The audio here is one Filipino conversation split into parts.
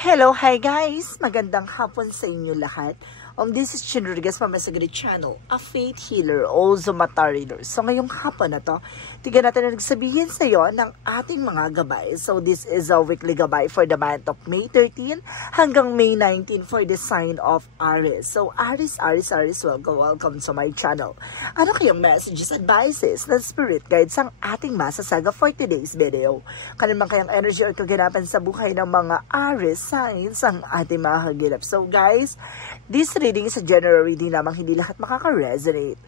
Hello, hi guys! Magandang hapon sa inyo lahat. This is Chin Rodriguez from my Sagari channel, a faith healer, also mata reader. So ngayong hapon na to, tignan natin na nagsabihin sa iyo ng ating mga gabay. So this is a weekly gabay for the month of May 13 hanggang May 19 for the sign of Aries. So Aries, welcome to my channel. Ano kayong messages, advices, na spirit guides ang ating masasaga for today's video? Kanimang kayang energy or kaganapan sa buhay ng mga Aries signs ang ating mga kagilap. So guys, this reading sa general reading lamang, hindi lahat makaka-resonate.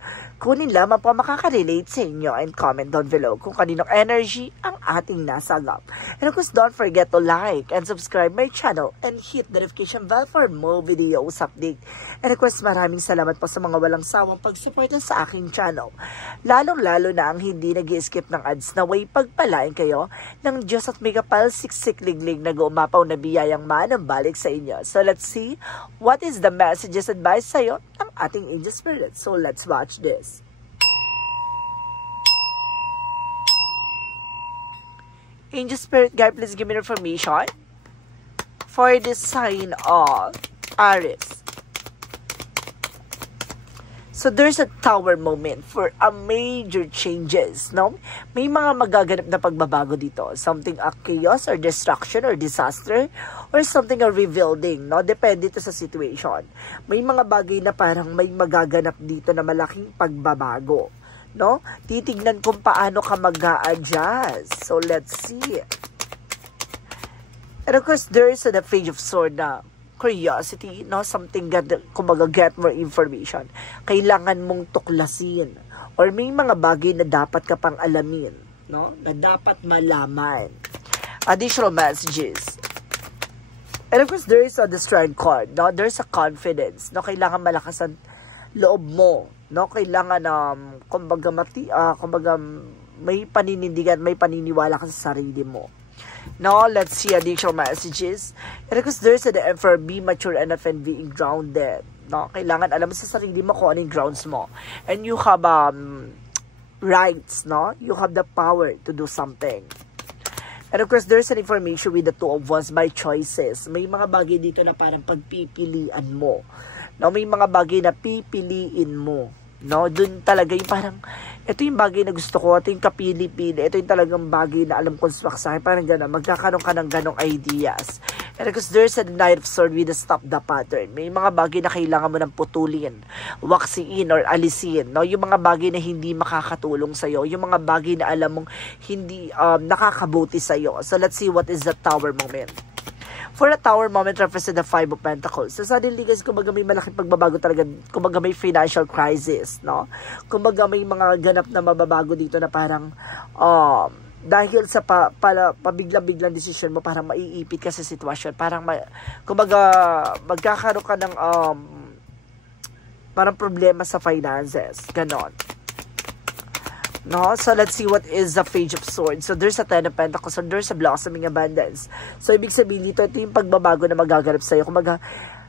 Kunin lamang po makaka-relate sa inyo and comment down below kung kaninong energy ang ating nasagap. And of course, don't forget to like and subscribe my channel and hit the notification bell for more videos update. And of course, maraming salamat po sa mga walang sawang pagsuporta sa aking channel. Lalong-lalo na ang hindi nag-skip ng ads na way pagpalain kayo ng Diyos at may kapal siksik-liglig na gumapaw na biyayang manambalik sa inyo. So let's see what is the messages advice sa'yo ng ating angel spirit. So let's watch this. Angel spirit guide, please give me information for the sign of Aries. So there's a tower moment for a major changes, no? May mga magaganap na pagbabago dito. Something a chaos or destruction or disaster or something a rebuilding, no? Depende ito sa situation. May mga bagay na parang may magaganap dito na malaking pagbabago, no? Titignan kung paano ka mag-a-adjust. So let's see. And of course, there's the Page of Swords na curiosity, no? Something kumbaga get more information. Kailangan mong tuklasin. Or may mga bagay na dapat ka pang alamin, no? Na dapat malaman. Additional messages. And of course, there is the Strength card, no? There's a confidence, no? Kailangan malakas ang loob mo, no? Kailangan kumbaga may paninindigan, may paniniwala ka sa sarili mo. Now, let's see additional messages. And because there's the Emperor, be mature enough and being grounded. No? Kailangan alam mo sa sarili mo kung ano yung grounds mo. And you have rights, no? You have the power to do something. And of course, there's an information with the Two of Wands by choices. May mga bagay dito na parang pagpipilian mo. No? May mga bagay na pipiliin mo. No? Dun talaga yung parang, ito yung bagay na gusto ko, ito yung kapili-pili, ito yung talagang bagay na alam kong swak sa akin, parang gano'n, magkakaroon ka ng ganong ideas. And because there's a Knight of Swords with the stop the pattern. May mga bagay na kailangan mo ng putulin, waksiin or alisin, no? Yung mga bagay na hindi makakatulong sa'yo, yung mga bagay na alam mong hindi nakakabuti sa'yo. So let's see what is the Tower moment. For a Tower moment represents the Five of Pentacles. So suddenly guys, kumbaga may malaking pagbabago talaga, kumbaga may financial crisis, no? Kumbaga may mga ganap na mababago dito na parang dahil sa pabiglang-biglang decision mo, parang maiipit ka sa sitwasyon, parang kumbaga magkakaroon ka ng parang problema sa finances, ganon. No, so let's see what is the Page of Swords. So there's a Ten of Pentacles, so there's a blossoming abundance. So ibig sabihin dito, ito yung pagbabago na magaganap sa'yo. Kumbaga,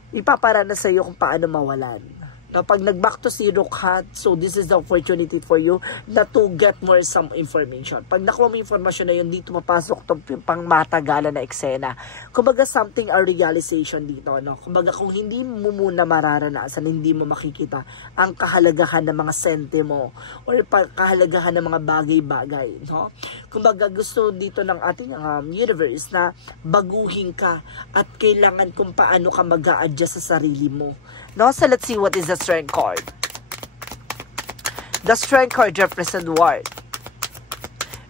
ipaparana sa'yo kung paano mawalan. Now, pag nag-back to zero ka, so this is the opportunity for you na to get more some information. Pag nakuha mo information na yun, dito mapasok itong pang matagalan na eksena. Kumbaga, something a realization dito, no? Kumbaga, kung hindi mo muna mararanasan, hindi mo makikita ang kahalagahan ng mga sente mo or kahalagahan ng mga bagay-bagay, no? Kumbaga, gusto dito ng ating universe na baguhin ka at kailangan kung paano ka mag-a-adjust sa sarili mo. No, so let's see what is the Strength card. The Strength card represents what?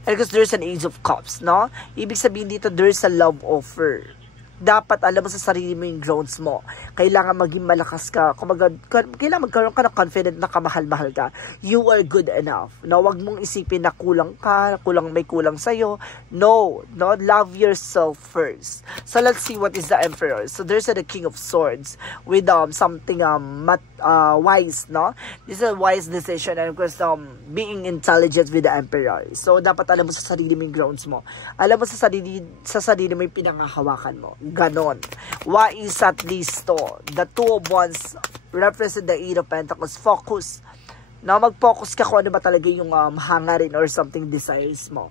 And because there's an Ace of Cups, no? Ibig sabihin dito, there's a love offer. Dapat alam mo sa sarili mo yung grounds mo. Kailangan maging malakas ka. Kailangan magkaroon ka ng confident na kamahal-mahal ka. You are good enough. No, wag mong isipin na kulang ka, may kulang sa'yo. No, love yourself first. So let's see what is the Emperor. So there's the King of Swords with something wise, no? This is a wise decision, and of course being intelligent with the Emperor. So dapat alam mo sa sarili mo yung grounds mo. Alam mo sa sarili mo yung pinangahawakan mo. Ganon. Why is at least to? The Two of Wands represent the Eight of Pentacles. Focus. Now, mag-focus ka kung ano ba talaga yung hangarin or something desires mo.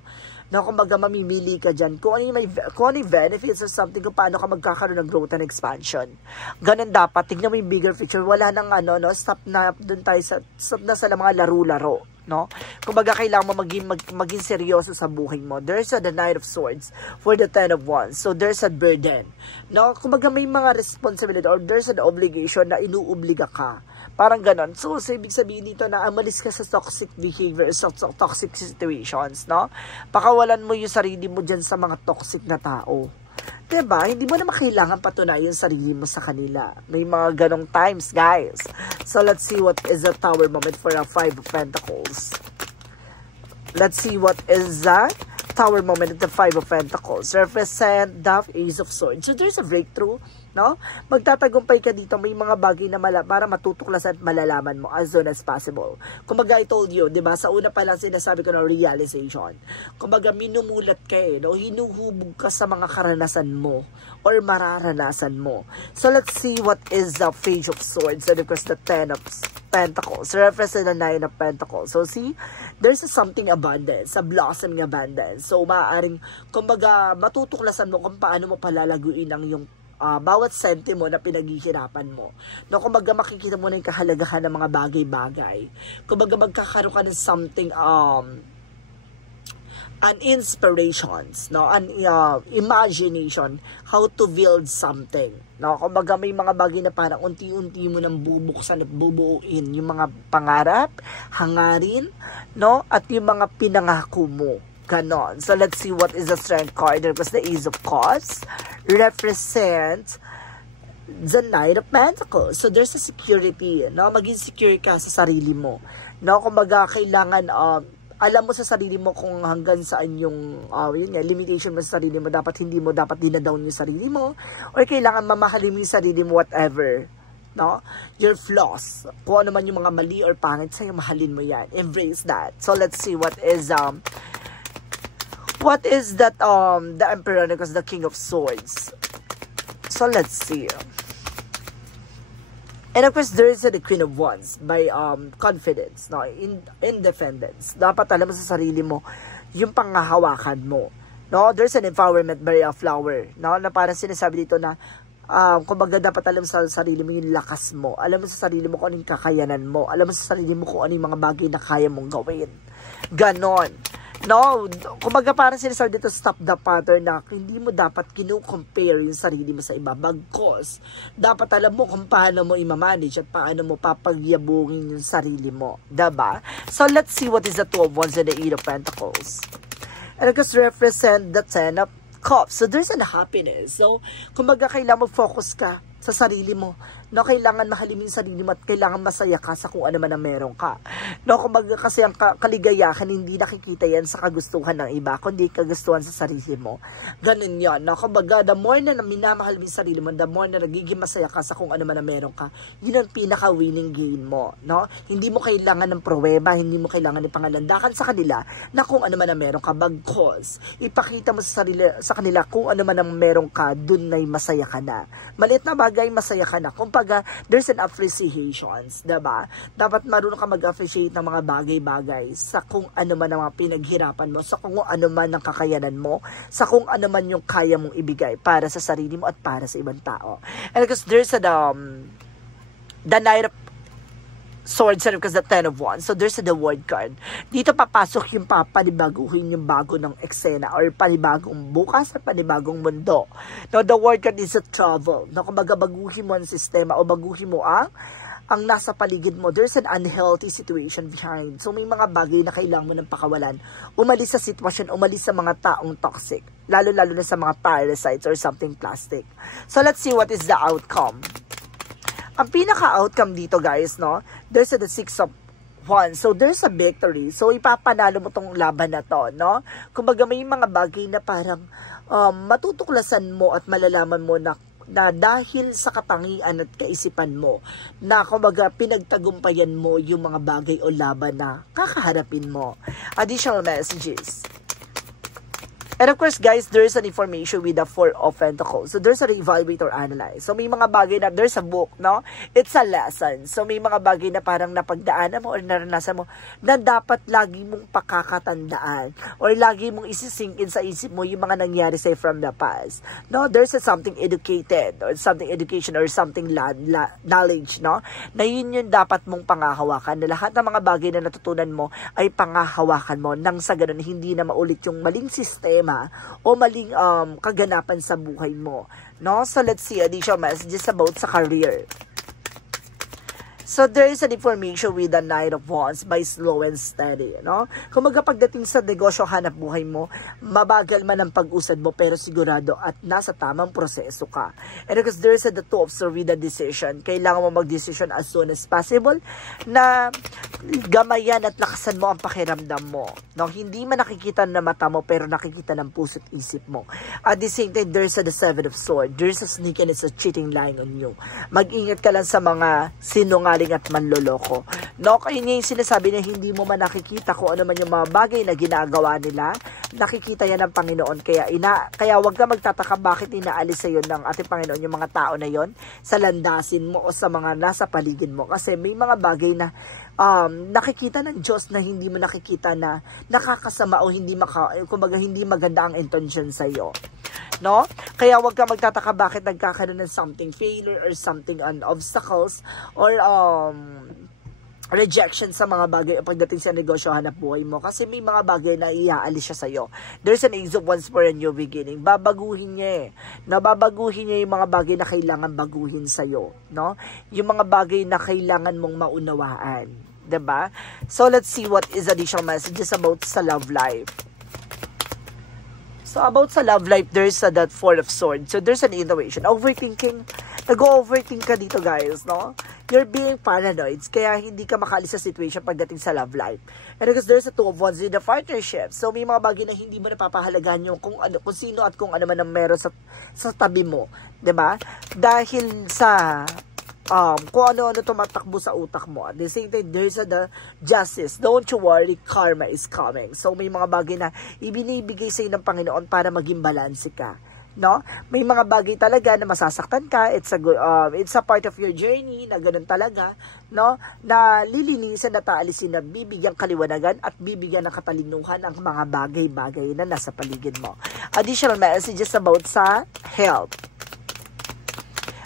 No, kumbaga mamimili ka dyan kung ano yung benefits or something, kung paano ka magkakaroon ng growth and expansion. Ganun dapat, tignan mo yung bigger picture. Wala nang stop na dun tayo stop na sa mga laro-laro. No? Kumbaga kailangan mo maging seryoso sa buhay mo. There's the Knight of Swords for the Ten of Wands. So there's a burden. No? Kumbaga may mga responsibility or there's an obligation na inuobliga ka. Parang ganon. So ibig sabihin dito na amalis ka sa toxic behavior, sa toxic situations, no? Pakawalan mo yung sarili mo dyan sa mga toxic na tao. Diba? Hindi mo naman kailangan patunayan yung sarili mo sa kanila. May mga ganong times, guys. So, let's see what is the Tower moment for a Five of Pentacles. Let's see what is that Tower moment at the Five of Pentacles. Represent the Ace of Swords. So, there's a breakthrough, no? Magtatagumpay ka dito. May mga bagay na para matutuklasan at malalaman mo as soon as possible. Kumbaga, I told you, diba? Sa una pa lang sinasabi ko na realization. Kumbaga, minumulat ka no? Hinuhubog ka sa mga karanasan mo or mararanasan mo. So, let's see what is the Page of Swords and of course the Ten of Pentacles. Represent the Nine of Pentacles. So, see, there's something abundance, a blossoming abundance. So, maaaring, kumbaga, matutuklasan mo kung paano mo palalaguin ang yung bawat senti mo na pinaghihirapan mo. No, kumbaga, makikita mo na yung kahalagahan ng mga bagay-bagay. Kumbaga, magkakaroon ka ng something, an inspirations, no, an imagination how to build something, no. Kumbaga may mga bagay na parang unti-unti mo nang bubuksan at bubuuin yung mga pangarap, hangarin, no, at yung mga pinangako mo. Ganon. So let's see what is the Strength card. Because the Ace of Cups represents the Knight of Pentacles. So there's a security, no, maging secure ka sa sarili mo, no. Kumbaga kailangan alam mo sa sarili mo kung hanggang saan yung yun nga, limitation mo sa sarili mo. Dapat hindi mo dapat dinadown yung sarili mo, or kailangan mamahalin mo yung sarili mo whatever, no, your flaws, kung ano man yung mga mali or pangit sa'yo, mahalin mo yan, embrace that. So let's see what is that the Emperor, because the King of Swords. So let's see. And of course, there is the Queen of Wands by confidence, no, independence. Dapat alam mo sa sarili mo yung panghahawakan mo, no. There's an empowerment by a flower, no, na parang sinasabi dito na kumbaga dapat alam sa sarili mo yung lakas mo. Alam mo sa sarili mo kung anong kakayanan mo. Alam mo sa sarili mo kung ano yung mga bagay na kaya mong gawin. Ganon. No, kumbaga parang sinasabi dito, stop the pattern na hindi mo dapat kinu-compare yung sarili mo sa iba. Bagkos, dapat alam mo kung paano mo i-manage at paano mo papagyabungin yung sarili mo. Diba? So, let's see what is the Two of Wands and the Eight of Pentacles. And of course, represent the Ten of Cups. So, there's an happiness. So, kumbaga kailangan mag-focus ka sa sarili mo. No, kailangan mahalin mo yung sarili mo at kailangan masaya ka sa kung ano man ang meron ka. No, kumbaga kasi ang kaligayahan hindi nakikita yan sa kagustuhan ng iba, kundi kagustuhan sa sarili mo. Ganun yan. No, kumbaga the more na minamahal mo yung sarili mo, the more na nagiging masaya ka sa kung ano man ang meron ka, yun ang pinaka-winning gain mo. No, hindi mo kailangan ng pruweba, hindi mo kailangan ng pangalandakan sa kanila na kung ano man ang meron ka. Bagkos, ipakita mo sa kanila kung ano man ang meron ka, dun ay masaya ka na. Maliit na bagay, masaya ka na. Kumbaga, there's an appreciations, diba? Dapat marunong ka mag-appreciate ng mga bagay-bagay sa kung ano man ang mga pinaghirapan mo, sa kung ano man ang kakayanan mo, sa kung ano man yung kaya mong ibigay para sa sarili mo at para sa ibang tao. And because there's the Knight of Swords and because the Ten of Wands. So there's the Word card. Dito papasok yung panibaguhin yung bago ng eksena or panibagong bukas at panibagong mundo. Now the Word card is a travel. Now kumbaga baguhin mo ang sistema o baguhin mo ang nasa paligid mo. There's an unhealthy situation behind. So may mga bagay na kailangan mo ng pakawalan. Umalis sa sitwasyon, umalis sa mga taong toxic. Lalo-lalo na sa mga parasites or something plastic. So let's see what is the outcome. Ang pinaka-outcome dito, guys, no, there's the Six of Wands. So, there's a victory. So, ipapanalo mo tong laban na to, no? Kumbaga, may mga bagay na parang matutuklasan mo at malalaman mo na dahil sa katangian at kaisipan mo, na kumbaga, pinagtagumpayan mo yung mga bagay o laban na kakaharapin mo. Additional messages. And of course, guys, there's an information with the Four of Pentacles. So, there's a evaluate or analyze. So, may mga bagay na, there's a book, no? It's a lesson. So, may mga bagay na parang napagdaanan mo or naranasan mo na dapat lagi mong pakakatandaan or lagi mong isisink in sa isip mo yung mga nangyari sa'yo from the past. No? There's a something educated or something education or something knowledge, no? Na yun yung dapat mong pangahawakan. Na lahat ng mga bagay na natutunan mo ay pangahawakan mo nang sa ganun hindi na maulit yung maling sistema o maling kaganapan sa buhay mo, no? So let's see additional messages about sa career. So, there is an information with the Knight of Wands by slow and steady, no? Kung pagdating sa negosyo, hanap buhay mo, mabagal man ang pag-usad mo, pero sigurado at nasa tamang proseso ka. And because there is the Two of Swords with the decision, kailangan mo mag-decision as soon as possible na gamayan at lakasan mo ang pakiramdam mo. No? Hindi man nakikita na mata mo, pero nakikita ng puso't isip mo. At the same time, there is the Seven of Swords. There is a sneak and it's a cheating lying on you. Mag-ingat ka lang sa mga sinungaling at manloloko. No, kaya niya yung sinasabi na hindi mo man nakikita kung ano man yung mga bagay na ginagawa nila. Nakikita yan ng Panginoon. Kaya wag ka magtataka bakit inaalis sa iyo ng ating Panginoon yung mga tao na yon sa landasin mo o sa mga nasa paligid mo. Kasi may mga bagay na nakikita ng Diyos na hindi mo nakikita na nakakasama o kumbaga hindi maganda ang intention sa iyo. No? Kaya wag ka magtataka bakit nagkakaroon ng something failure or something obstacles or rejection sa mga bagay pagdating sa negosyo, hanap buhay mo. Kasi may mga bagay na iaalis siya sa'yo. There's an Ace of Wands for a new beginning. Babaguhin niya eh. Nababaguhin niya yung mga bagay na kailangan baguhin sa'yo. No? Yung mga bagay na kailangan mong maunawaan. Diba? So, let's see what is additional messages about sa love life. So, about sa love life, there's that Four of Swords. So, there's an intuition. Overthinking. Nag-overthink ka dito, guys, no? You're being paranoid. Kaya hindi ka makalis sa situation pagdating sa love life. And because there's a Two of Wands in the partnership. So, may mga bagay na hindi mo napapahalagan yung kung sino at kung ano man ang meron sa tabi mo. 'Di ba? Dahil sa kung ano-ano tumatakbo sa utak mo. At the same time, there's the justice. Don't you worry, karma is coming. So, may mga bagay na ibinibigay sa ng Panginoon para maging balanse ka. No? May mga bagay talaga na masasaktan ka. It's a part of your journey na ganun talaga. No? Na lilinisan at aalisin na bibigyan kaliwanagan at bibigyan ng katalinuhan ang mga bagay-bagay na nasa paligid mo. Additional messages about sa health.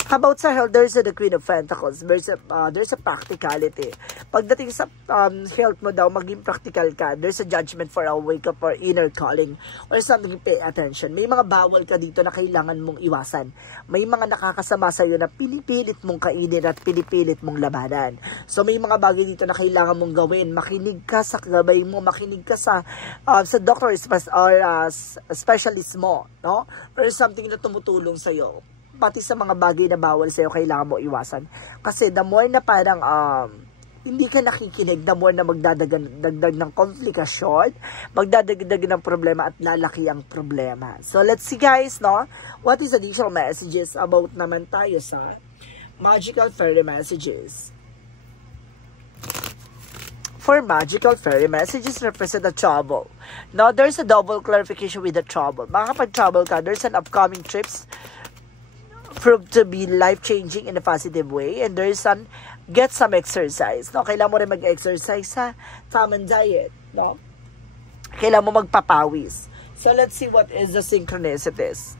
About sa health, there's the Queen of Pentacles. There's a practicality. Pagdating sa health mo daw, maging practical ka. There's a judgment for a wake up or inner calling or something you pay attention. May mga bawal ka dito na kailangan mong iwasan. May mga nakakasama sa iyo na pinipilit mong kainin at pinipilit mong labanan. So may mga bagay dito na kailangan mong gawin. Makinig ka sa gabay mo, makinig ka sa doctor or specialist mo, no? Or something na tumutulong sa iyo. Pati sa mga bagay na bawal sa'yo, kailangan mo iwasan. Kasi the more na parang hindi ka nakikinig, the more na magdadagdag ng komplikasyon, magdadagdag ng problema at lalaki ang problema. So, let's see guys, no? What is additional messages about naman tayo sa Magical Fairy Messages? For Magical Fairy Messages represent the trouble. Now, there's a double clarification with the trouble. Makakapag-trouble ka, there's an upcoming trips proved to be life-changing in a positive way, and there is get some exercise, no? Kailangan mo rin mag-exercise sa tamang diet, no? Kailangan mo magpapawis. So, let's see what is the synchronicities.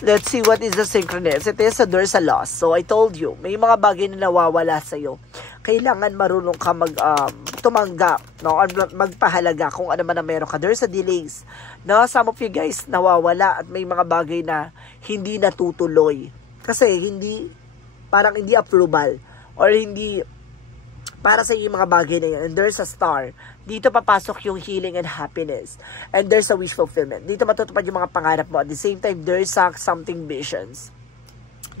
Let's see what is the synchronicity. So, there's a loss. So, I told you, may mga bagay na nawawala sa'yo. Kailangan marunong ka tumanggap, no? Or magpahalaga kung ano man na meron ka. There's a delays. No? Some of you guys nawawala at may mga bagay na hindi natutuloy. Kasi parang hindi approval or hindi para sa yung mga bagay na yun. And there's a star. Dito papasok yung healing and happiness. And there's a wish fulfillment. Dito matutupad yung mga pangarap mo. At the same time, there's something visions.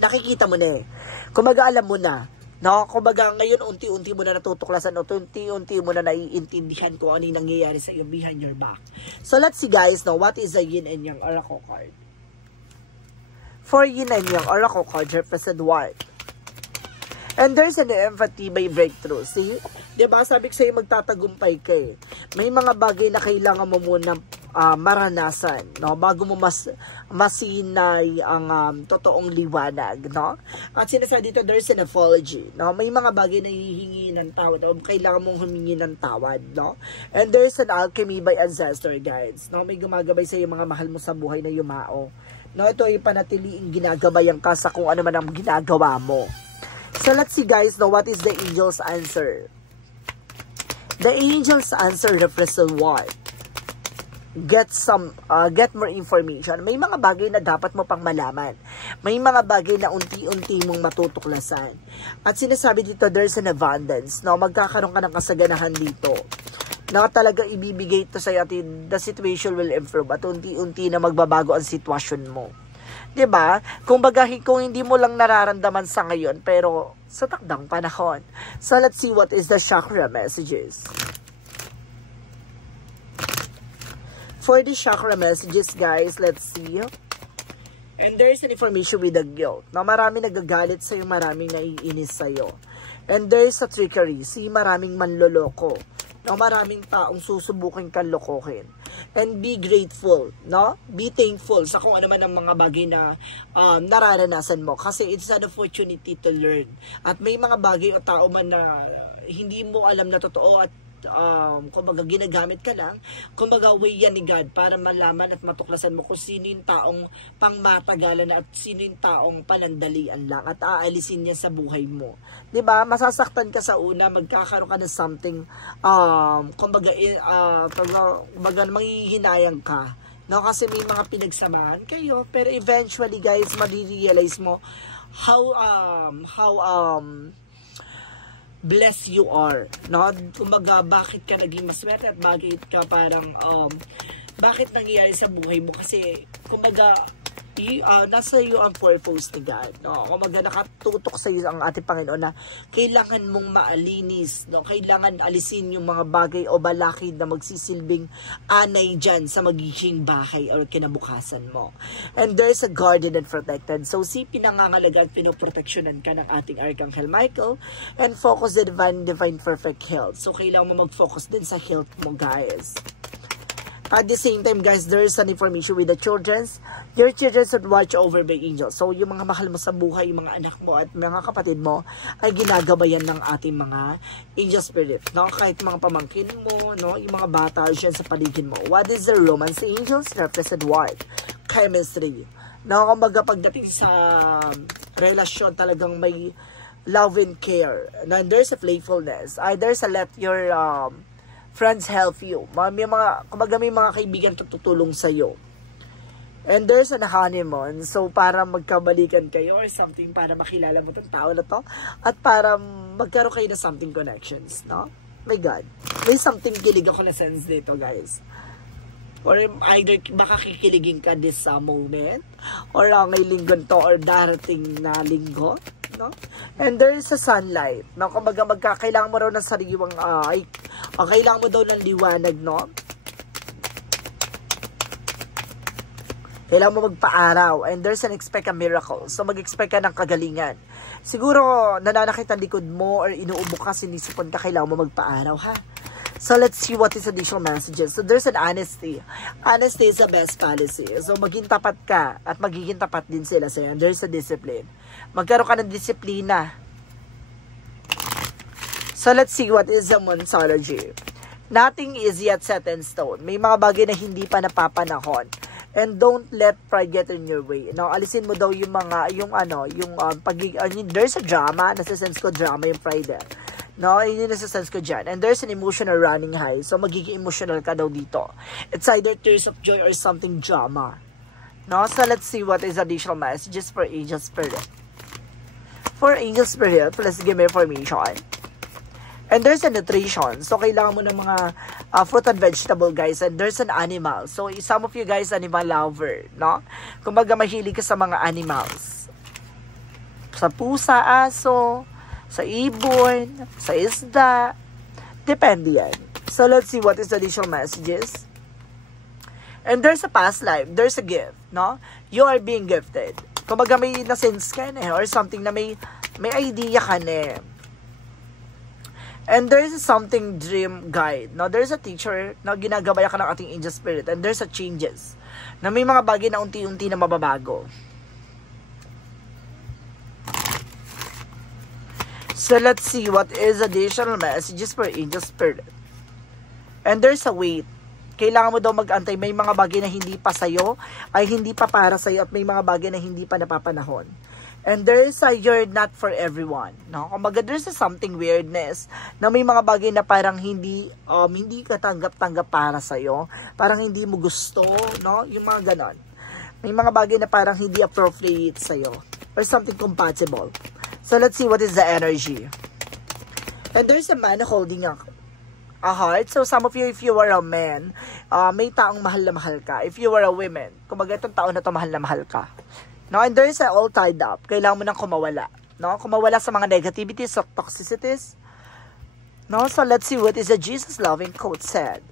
Nakikita mo na eh. Kumaga alam mo na. No? Kumaga ngayon, unti-unti mo na natutuklasan o unti-unti mo na naiintindihan kung ano yung nangyayari sa iyo behind your back. So let's see guys, no? What is the Yin and Yang Oracle card? For Yin and Yang Oracle card, represent what? And there's an empathy by breakthrough. See? Diba? Sabi ko sa'yo, magtatagumpay ka eh. May mga bagay na kailangan mo muna maranasan, no? Bago mo masinay ang totoong liwanag, no? At sinasabi dito, there's an apology, no? May mga bagay na hihingi ng tawad, o kailangan mong humingi ng tawad, no? And there's an alchemy by ancestor guides, no? May gumagabay sa iyo mga mahal mo sa buhay na yumao, no? Ito ay panatiliing ginagabayan ka sa kung ano man ang ginagawa mo. So let's see guys, no? What is the angel's answer? The angel's answer represents what? Get more information. May mga bagay na dapat mo pang malaman. May mga bagay na unti-unti mong matutuklasan. At sinasabi dito, there's an abundance. No? Magkakaroon ka ng kasaganahan dito. Na talaga ibibigay ito sa'yo at the situation will improve. At unti-unti na magbabago ang sitwasyon mo. Diba? Kung hindi mo lang nararamdaman sa ngayon, pero sa takdang panahon. So let's see what is the chakra messages. For the chakra messages, guys, let's see. And there's an information with the guilt. Na marami nagagalit sa'yo, maraming naiinis sa'yo. And there's a trickery. See, maraming manloloko. Na maraming taong susubukin kang lokohin. And be grateful, no? Be thankful sa kung ano man ang mga bagay na nararanasan mo. Kasi it's an opportunity to learn. At may mga bagay o tao man na hindi mo alam na totoo at kumbaga ginagamit ka lang, kumbaga way yan ni God para malaman at matuklasan mo kung sino yung taong pangmatagalan at sino yung taong panandalian lang at aalisin niya sa buhay mo. 'Di ba? Masasaktan ka sa una, magkakaroon ka ng something kumbaga manghihinayang ka. No, kasi may mga pinagsamahan kayo, pero eventually guys, ma-realize mo how blessed you are, no? Kumbaga, bakit ka naging maswerte at bakit ka parang, bakit nangyayari sa buhay mo? Kasi, kumbaga, nasa iyo ang purpose ni God, no? Kumbaga, nakatutok sa iyo ang ating Panginoon na kailangan mong maalinis, no? Kailangan alisin yung mga bagay o balakid na magsisilbing anay dyan sa magiging bahay or kinabukasan mo. And there's a guarded and protected. So, pinangangalaga at pinoproteksyonan ka ng ating Archangel Michael and focus the divine perfect health. So, kailangan mo mag-focus din sa health mo, guys. At the same time, guys, there's an information with the children's. Your children should watch over by angels. So, yung mga mahal mo sa buhay, yung mga anak mo at mga kapatid mo, ay ginagabayan ng ating mga angel spirit. No? Kahit mga pamangkin mo, no? Yung mga bata dyan sa paligid mo. What is the romance angels? Represent what? Chemistry. No? Kumbaga, pagdating sa relasyon, talagang may love and care. And there's a playfulness. There's a let your friends help you. May mga kaibigan tutulong sa'yo. And there's an honeymoon. So, para magkabalikan kayo or something, para makilala mo itong tao na to. At para magkaroon kayo na something connections, no? My God. May something kilig ako na sense dito, guys. Or either baka kikiligin ka this moment. Or ngayong linggo to or darating na linggo. No? And there is a sunlight. No? Kumbaga kailangan mo raw ng sariwang kailangan mo daw ng liwanag, no? Kailangan mo magpa-araw. And there's an expect a miracle. So mag-expect ka ng kagalingan. Siguro nananakit ang likod mo or inuubo ka, sinisipon ka, kailangan mo magpa-araw, ha? So, let's see what is additional messages. So, there's an honesty. Honesty is the best policy. So, maging tapat ka at magiging tapat din sila sa'yo. And there's a discipline. Magkaroon ka ng disiplina. So, let's see what is the Monsology. Nothing is yet set in stone. May mga bagay na hindi pa napapanahon. And don't let pride get in your way. Now, alisin mo daw yung mga, there's a drama. Nasa-sense ko drama yung pride. No, yun yung nasa-sense ko dyan. And there's an emotional running high. So, magiging emotional ka daw dito. It's either tears of joy or something drama. No, so let's see what is additional messages for Angel Spirit. For Angel Spirit, let's give me information. And there's a nutrition. So, kailangan mo ng mga fruit and vegetable, guys. And there's an animal. So, some of you guys, animal lover, no? Kumbaga, mahilig ka sa mga animals. Sa pusa, aso, sa ibon, sa isda. Depende yan. So, let's see what is the additional messages. And there's a past life. There's a gift, no? You are being gifted. Kumbaga may na-sense ka na or something na may May idea ka na. And there is something dream guide. Now, there's a teacher na ginagabaya ka ng ating angel spirit. And there's a changes. Na may mga bagay na unti-unti na mababago. So, let's see what is additional messages for angel spirit. And there's a wait. Kailangan mo daw mag-antay. May mga bagay na hindi pa sa'yo, ay hindi pa para sa'yo, at may mga bagay na hindi pa napapanahon. And there's a you're not for everyone. No? Kumbaga, there's a something weirdness na may mga bagay na parang hindi ka tanggap-tanggap para sa'yo. Parang hindi mo gusto, no? Yung mga ganon. May mga bagay na parang hindi appropriate sa'yo. Or something compatible. So, let's see what is the energy. And there's a man holding a heart. So, some of you, if you are a man, may taong mahal na mahal ka. If you are a woman, kumbaga itong taon na to mahal na mahal ka. No? And there is a all tied up. Kailangan mo nang kumawala. No? Kumawala sa mga negativities, sa toxicities. No? So, let's see what is a Jesus loving quote said.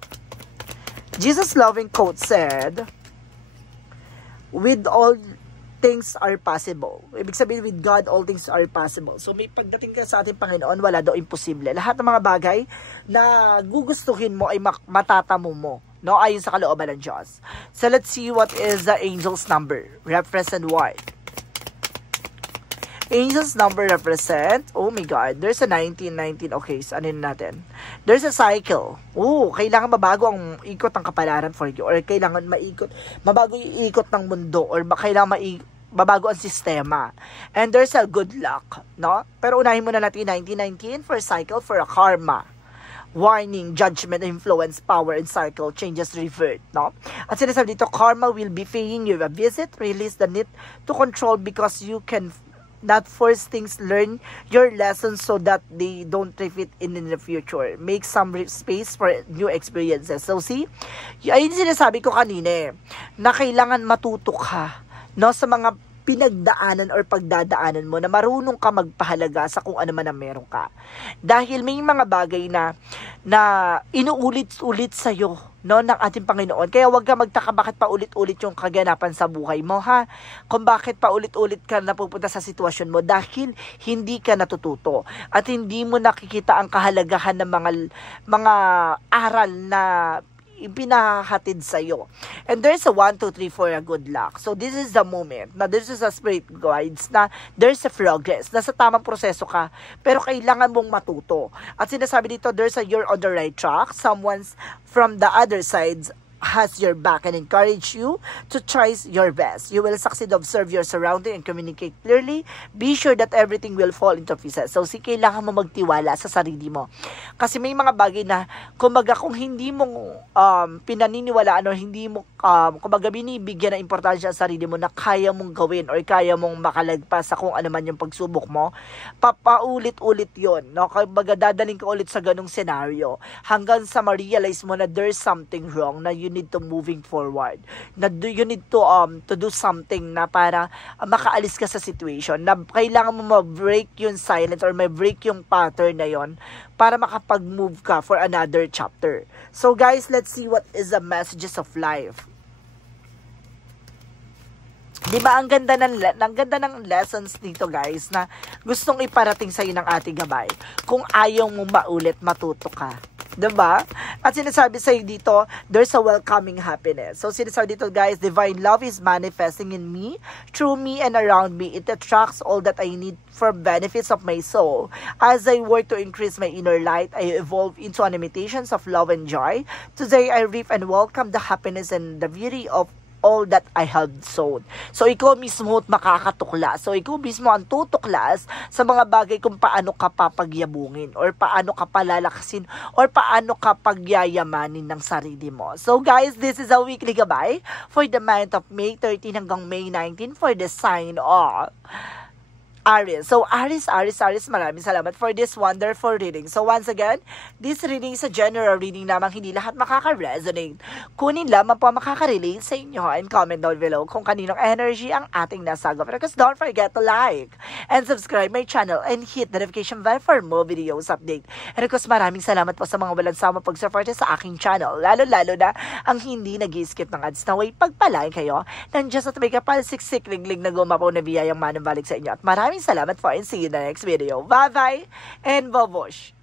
Jesus loving quote said, with all things are possible. Ibig sabihin, with God, all things are possible. So, may pagdating ka sa ating Panginoon, wala daw imposible. Lahat ng mga bagay na gugustuhin mo ay matatamo mo. No? Ayon sa kalooban ng Diyos. So, let's see what is the angel's number. Represent what? Angel's number represent, oh my God, there's a 19. Okay, so anin natin? There's a cycle. Oh, kailangan mabago ang ikot ng kapalaran for you. Or kailangan mabago yung ikot ng mundo. Or kailangan mabago ang sistema. And there's a good luck. No? Pero unahin muna natin 19 for cycle, for a karma. Warning, judgment, influence, power, and cycle, changes, revert, no? At sinasabi dito, karma will be paying you a visit, release the need to control because you can not force things, learn your lessons so that they don't repeat in the future. Make some space for new experiences. So, see, ayun sinasabi ko kanina na kailangan matuto ka, no, sa mga pinagdaanan or pagdadaanan mo na marunong ka magpahalaga sa kung ano man ang meron ka. Dahil may mga bagay na inuulit-ulit sa'yo, no, ng ating Panginoon. Kaya huwag ka magtaka bakit paulit-ulit yung kaganapan sa buhay mo, ha? Kung bakit paulit-ulit ka napupunta sa sitwasyon mo dahil hindi ka natututo at hindi mo nakikita ang kahalagahan ng mga aral na ipinahatid sa'yo. And there's a 1, 2, 3 for a good luck. So, this is the moment na this is a spirit guides na there's a progress. Nasa tamang proseso ka, pero kailangan mong matuto. At sinasabi dito, there's a you're on the right track. Someone's from the other side has your back and encourage you to try your best. You will succeed, observe your surrounding and communicate clearly. Be sure that everything will fall into pieces. So, kailangan mo magtiwala sa sarili mo. Kasi may mga bagay na, kumbaga, kung hindi mo pinaniniwalaan o hindi mo, kumbaga, binibigyan ng importansya sa sarili mo na kaya mong gawin or kaya mong makalagpas sa kung ano man yung pagsubok mo, papaulit-ulit yon, no? Kumbaga, dadaling ka ulit sa ganung scenario hanggang sa ma-realize mo na there's something wrong, na you need to moving forward, na you need to do something na para makaalis ka sa situation, na kailangan mo ma-break yung silence or ma-break yung pattern na yon para makapag-move ka for another chapter. So guys, let's see what is the messages of life. Diba, ang ganda ng lessons dito guys na gustong iparating sa'yo ng ating gabay. Kung ayaw mong maulit, matuto ka. Diba? At sinasabi sa'yo dito, there's a welcoming happiness. So sinasabi dito guys, divine love is manifesting in me, through me and around me. It attracts all that I need for benefits of my soul. As I work to increase my inner light, I evolve into an imitations of love and joy. Today, I reap and welcome the happiness and the beauty of all that I have sown. So, ikaw mismo at makakatuklas. So, ikaw mismo ang tutuklas sa mga bagay kung paano ka papagyabungin or paano ka palalakasin or paano ka pagyayamanin ng sarili mo. So, guys, this is a weekly gabay for the month of May 13 hanggang May 19 for the sign of Aries. So, Aries, maraming salamat for this wonderful reading. So, once again, this reading is a general reading lamang, hindi lahat makaka-resonate. Kunin lamang po makaka-relate sa inyo and comment down below kung kaninong energy ang ating nasagap. Because don't forget to like and subscribe my channel and hit the notification bell for more videos update. And of course, maraming salamat po sa mga walang sama pag-support sa aking channel. Lalo-lalo na ang hindi nag-skip ng ads na way pagpalain kayo. Nandiyan sa may kapal siksik liglig na gumapaw na biyayang manang balik sa inyo. At maraming Maraming salamat po and see you in the next video. Bye-bye and babush!